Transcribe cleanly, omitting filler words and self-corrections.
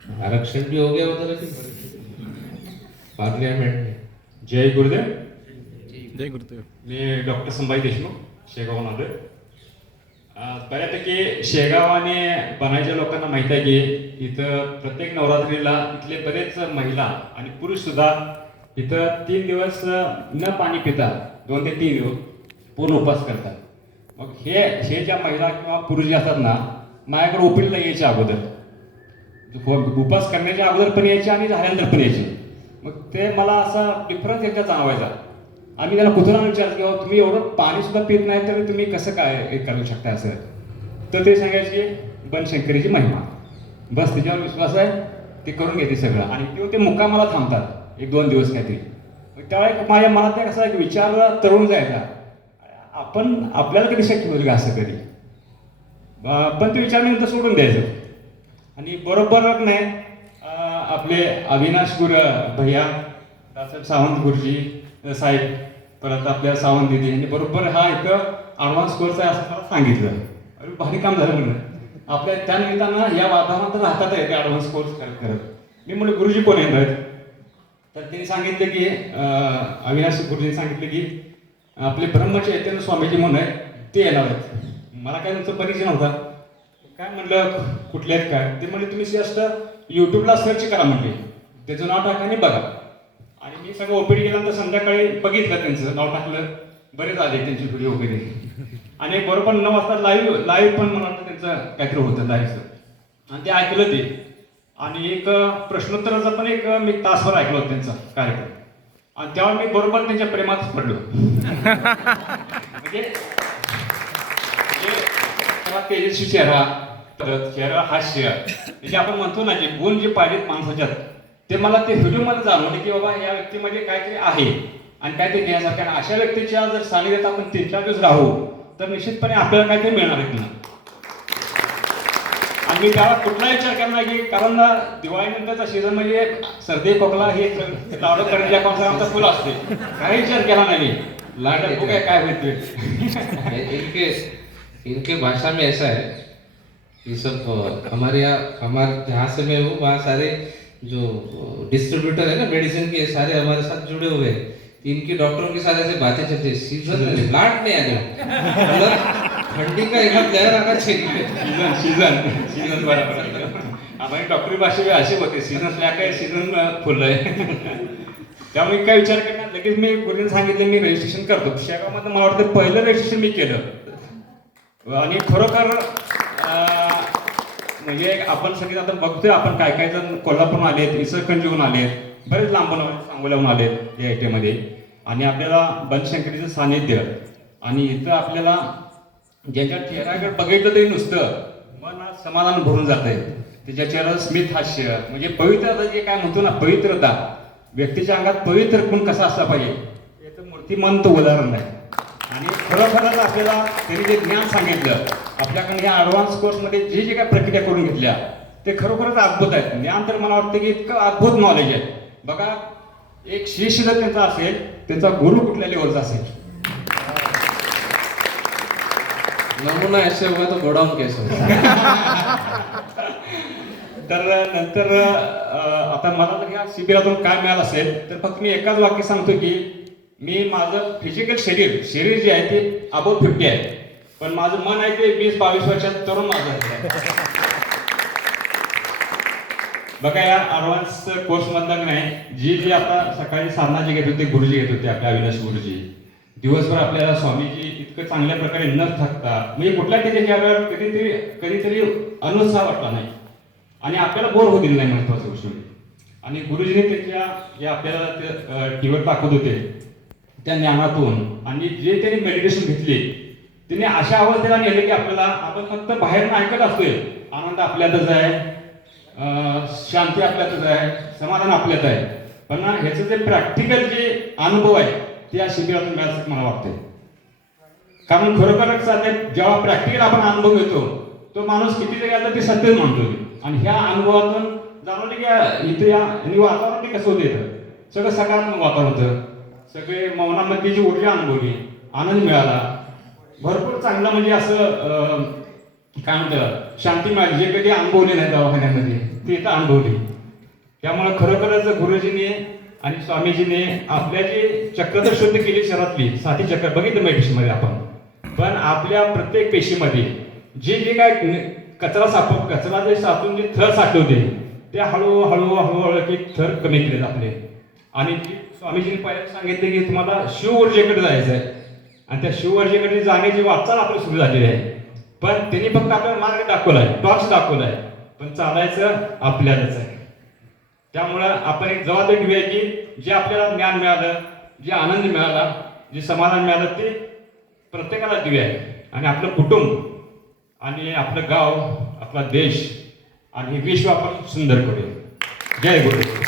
आरक्षण भी हो गया उधर अभी पार्लियामेंट में। जय गुरुदेव. जय गुरुदेव. मी डॉक्टर संभाजी देशमुख, शेगावहून आलोय. बऱ्यापैकी शेगाव आणि बनायच्या लोकांना माहिती आहे की इथं प्रत्येक नवरात्रीला इथले बरेच महिला आणि पुरुष सुद्धा इथं 3 दिवस न पाणी पिता 2 ते 3 दिवस पूर्ण उपवास करतात. मग हे ज्या महिला किंवा पुरुष जे असतात ना, माझ्याकडे ओपीडीला यायच्या अगोदर, उपवास करण्याच्या अगोदर पण यायचे आणि झाल्यानंतर पण यायचे. मग ते मला असा डिफरन्स एकदा जाणवायचा. आम्ही त्याला कुतूहलाने विचारलं की तुम्ही एवढं पाणी सुद्धा पित नाही तर तुम्ही कसं काय हे करू शकता असं. तर ते सांगायचे बनशंकरीची महिमा, बस त्याच्यावर विश्वास आहे, ते करून घेते सगळं. आणि ते मुक्कामाला थांबतात 1-2 दिवस काहीतरी. त्यावेळेस माझ्या मनात एक असा एक विचार तरुण जायचा, आपण आपल्याला कधी शक्य होईल का असं कधी. पण ते विचार मी नंतर सोडून द्यायचं. आणि बरोबर नाही आपले अविनाश भैया, दासाहेब सावंत गुरुजी साहेब, परत आपल्या सावंत दिदी यांनी बरोबर हा एक ॲडव्हान्स कोर्स आहे असं मला सांगितलं. अरे भारी काम झालं म्हणून. आपल्या त्या निमित्तानं या वातावरणात राहतात आहे ते ॲडव्हान्स कोर्स करत करत. मी म्हणलं गुरुजी कोण येणार आहेत. तर त्यांनी सांगितलं की अविनाश गुरुजींनी सांगितलं की आपले ब्रह्मचैतन्य स्वामीजी म्हणून आहे ते येणार आहेत. मला काय तुमचा परिचय नव्हता. काय म्हणलं कुठले आहेत काय. ते म्हणले तुम्ही जास्त यूट्यूबला सर्च करा म्हणले, त्याचं नाव टाका आणि बघा. आणि मी सगळं ओपीडी गेल्यानंतर संध्याकाळी बघितलं, त्यांचं नाव टाकलं, बरेच आले त्यांची व्हिडिओ वगैरे. आणि बरोबर 9 वाजता लाईव्ह पण मला वाटतं त्यांचं काहीतरी होतं लाईव्हचं, आणि ते ऐकलं ते. आणि एक प्रश्नोत्तराचा पण एक मी तासभर ऐकलं होतं त्यांचा कार्यक्रम. आणि तेव्हा मी बरोबर त्यांच्या प्रेमात पडलो. म्हणजे तेजस्वी चेहरा, चेहरा हास्य, म्हणजे आपण म्हणतो ना जे गुण जे पाहिजेत माणसाच्यात, ते मला ते व्हिडिओमध्ये जाणवले की बाबा या व्यक्तीमध्ये काहीतरी आहे आणि काहीतरी घेण्यासारखं. आणि अशा व्यक्तीच्या जर सानिध्यात आपण 3-4 दिवस राहू तर निश्चितपणे आपल्याला काहीतरी मिळणार आहे ना. आणि मी त्याला कुठलाही विचार करणार की कारण दिवाळीनंतरचा सीझन म्हणजे सर्दी खोकला हे लावलं करण्याच्या आमचा फुल असते. काही विचार केला नाही. लाट काय होते. इनके भाषा में ऐसा है कि सब हमारे यहाँ हमारे जहाँ से मैं हूँ वहाँ सारे जो डिस्ट्रीब्यूटर है ना मेडिसिन के, सारे हमारे साथ जुड़े हुए हैं. इनकी डॉक्टरों के साथ ऐसे बातें चलती है. सीजन लाट नहीं आ गया, मतलब ठंडी का एक लहर आना चाहिए. सीजन बरोबर. आम्ही डॉक्टरी भाषेत असे होते, सीझन काय सीझन फुललंय. त्यामुळे काय विचार करणार लगेच मी गुरुजींनी सांगितलं मी रजिस्ट्रेशन करतो. शेगावमध्ये मला वाटतं पहिलं रजिस्ट्रेशन मी केलं. आणि खरोखर म्हणजे आपण सगळे आता बघतोय आपण काय काय जण कोल्हापूरहून आलेत, इचलकरंजीहून आलेत, बरेच लांबून सांगोल्याहून आलेत या मध्ये. आणि आपल्याला बनशंकरीचं सानिध्य आणि इथं आपल्याला ज्यांच्या चेहऱ्याकडे बघितलं तरी नुसतं मन समाधान भरून जातंय. त्याच्या चेहऱ्यावर स्मित हास्य, म्हणजे पवित्रता जे काय म्हणतो ना, पवित्रता, व्यक्तीच्या अंगात पवित्र गुण कसा असला पाहिजे याचं मूर्तिमंत उदाहरण आहे. आणि खरोखरच आपल्याला त्यांनी जे ज्ञान सांगितलं आपल्याकडे या ॲडव्हान्स कोर्समध्ये जे जे काय प्रक्रिया करून घेतल्या ते खरोखरच अद्भुत आहेत. ज्ञान तर मला वाटतं की इतकं अद्भुत नॉलेज आहे. बघा, एक शिष्य जर त्यांचा असेल, त्यांचा गुरु कुठल्या लेवलचा असेल. नमूना ऐसे हुआ तो गोडाऊन कैसे होगा. तर नंतर आता मला जर या शिबिरातून काय मिळालं असेल तर फक्त मी एकाच वाक्य सांगतो की मी माझं फिजिकल शरीर जे आहे ते अबाउट 50 आहे, पण माझं मन आहे ते 20-22 वर्षात तरुण माझं आहे. बघा, या ॲडव्हान्स कोर्समधलं नाही जी आता सकाळी साधना जे घेत होते गुरुजी घेत होते, आपल्या अविनाश गुरुजी, दिवसभर आपल्याला स्वामीजी इतकं चांगल्या प्रकारे न थकता, म्हणजे कुठल्या त्याच्या चेहऱ्यावर कधीतरी अनुत्साह वाटला नाही आणि आपल्याला बोर होऊ दिलं नाही महत्वाच्या गोष्टी. आणि गुरुजीने त्यांच्या जे आपल्याला टीव्हीवर टाकत होते त्या ज्ञानातून आणि जे त्यांनी मेडिटेशन घेतले त्यांनी अशा अवस्थेला नेले की आपल्याला आपण फक्त बाहेरनं ऐकत असतोय, आनंद आपल्यातच आहे, शांती आपल्यातच आहे, समाधान आपल्यात आहे, पण ह्याचं जे प्रॅक्टिकल जे अनुभव आहे ते या शिबिरातून मिळालं असं मला वाटतंय. कारण खरोखरच जेव्हा प्रॅक्टिकल आपण अनुभव घेतो तो माणूस किती जरी आता ते सत्य म्हणतो. आणि ह्या अनुभवातून जाणवलं की इथे आणि वातावरण ते कसं होतं, सगळं सकारात्मक वातावरण होतं, सगळे मौनामध्ये जी ऊर्जा अनुभवली, आनंद मिळाला, भरपूर चांगला. म्हणजे असं काय म्हणतं शांती मिळाली, जे कधी अनुभवले नाही दवाखान्यामध्ये ते इथं अनुभवली. त्यामुळे खरोखरच गुरुजीने आणि स्वामीजीने आपल्या जी चक्र तर शुद्ध केली शरीरातली 7 चक्र बघितलं मेडिटेशनमध्ये आपण, पण आपल्या प्रत्येक पेशीमध्ये जे जे काय कचरा जे साचून जे थर साठवते ते हळूहळू एक थर कमी केले आपले. आणि स्वामीजींनी पहिल्यांदा सांगितले की तुम्हाला शिव ऊर्जेकडे जायचं आहे आणि त्या शिव ऊर्जेकडे जाण्याची वाटचाल आपली सुरू झालेली आहे. पण त्यांनी फक्त आपल्याला मार्ग दाखवलाय, टॉर्च दाखवलाय, पण चालायचं आपल्यालाच आहे. त्यामुळं आपण एक जबाबदारी घेऊया की जे आपल्याला ज्ञान मिळालं, जे आनंद मिळाला, जे समाधान मिळालं ते प्रत्येकाला देऊया आणि आपलं कुटुंब आणि आपलं गाव, आपला देश आणि विश्व आपण सुंदर करूया. जय गुरु.